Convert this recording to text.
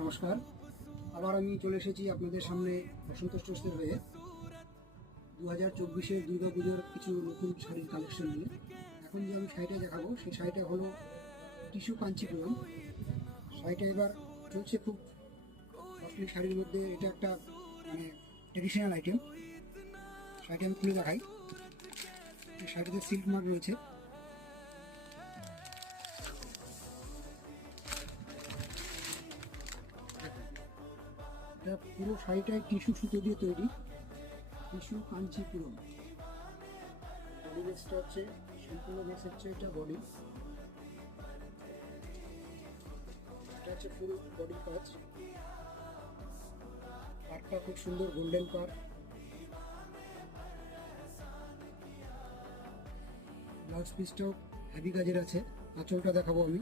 নমস্কার, আবার আমি চলে এসেছি আপনাদের সামনে বসন্ত স্টোর্সের হয়ে 2024-এর দুর্গা পুজোর কিছু নতুন শাড়ির কালেকশন নিয়ে। এখন যে আমি শাড়িটা দেখাবো সেই শাড়িটা হলো টিস্যু কাঞ্চিপুরম। শাড়িটা এবার চলছে খুব কস্টলি শাড়ির মধ্যে, এটা একটা মানে ট্রেডিশনাল আইটেম। শাড়িটা আমি খুলে দেখাই। এই শাড়িতে সিল্ক মার্ক রয়েছে। এটা পুরো শাড়িটাই টিস্যু সুতো দিয়ে তৈরি, টিস্যু কাঞ্চিপুরম। বডি বেসটা হচ্ছে সম্পূর্ণ বেস হচ্ছে এটা বডি, এটা হচ্ছে ফুল বডি কাজ। পাড়টা খুব সুন্দর গোল্ডেন পাড়। ব্লাউজ পিসটাও হেভি কাজের আছে। আঁচলটা দেখাবো আমি।